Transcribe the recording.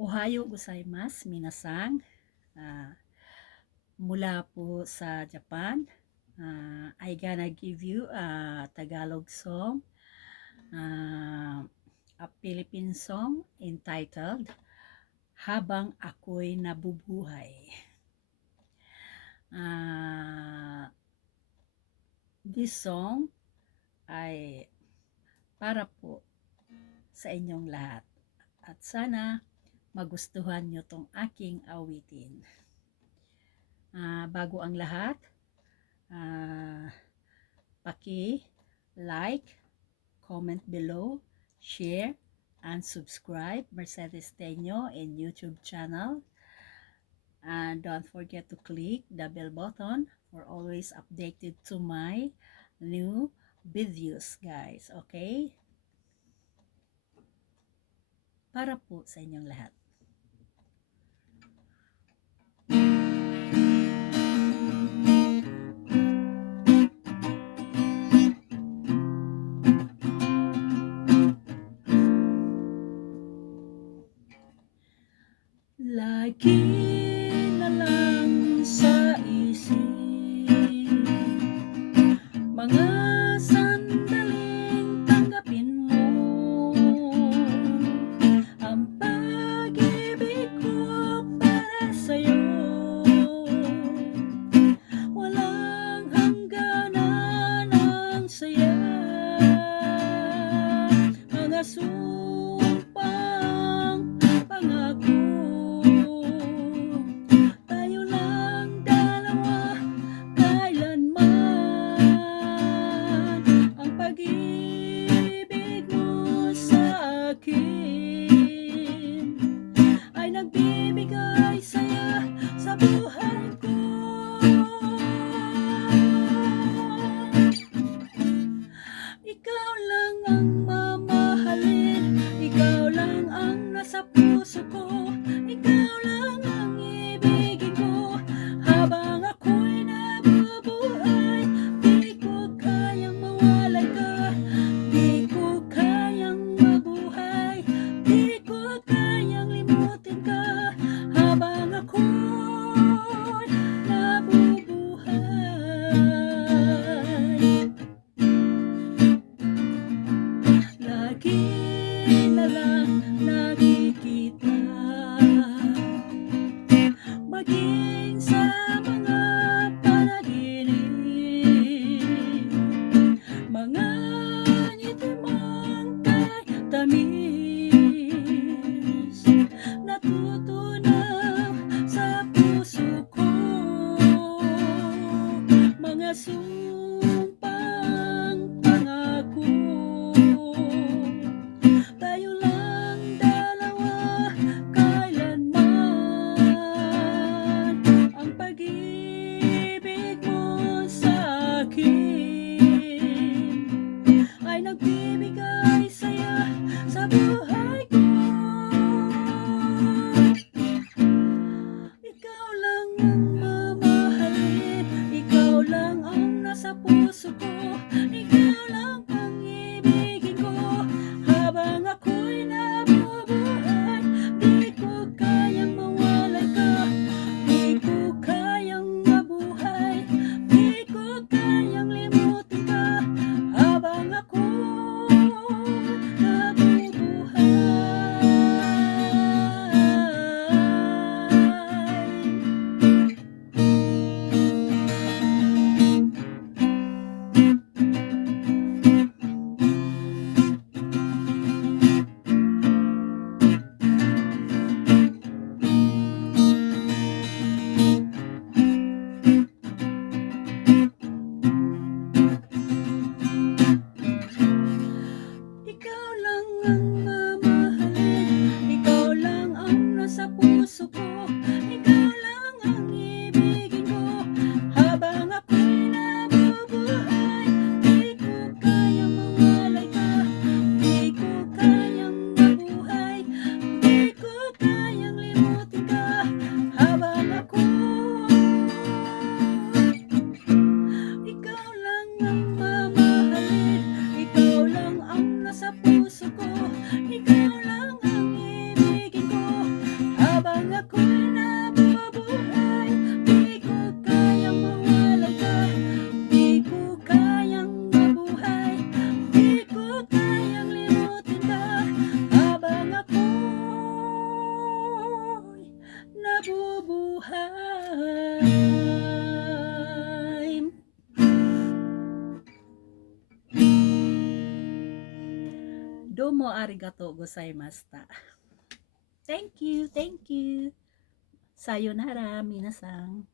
Ohayo gozaimasu, minasan. Ah, Mula po sa Japan. I gonna give you a Tagalog song, a Philippine song entitled Habang Ako'y Nabubuhay. This song ay para po sa inyong lahat. At sana magustuhan nyo tong aking awitin. Bago ang lahat, like, comment below, share, and subscribe Mercedes Teño in YouTube channel. And don't forget to click the bell button for always updated to my new videos, guys. Okay? Para po sa inyong lahat. Lagi na lang sa isip mga sandaling tanggapin mo ang pag-ibig ko para sa'yo. Walang hangganan ang saya, mga sumpang pangako. Tayo lang dalawa kailanman, ang pag-ibig mo sa akin ay nagbibigay saya sa buhay ko. Ikaw lang ang mamahalin, ikaw lang ang nasa puso ko, ikaw lang ang ibigin ko habang ako'y nabubuhay. Di ko kayang mawalay ka, di ko kayang mabuhay, di ko kayang limutin ka habang ako'y nabubuhay. Lagi na lang nakikita, maging sa mga panaginip, mga ngiti mong kay tamis, natutunaw sa puso ko, mga sumpang pangako. Tayo lang dalawa time. Domo arigato gozaimashita. Thank you, thank you. Sayonara, minasang.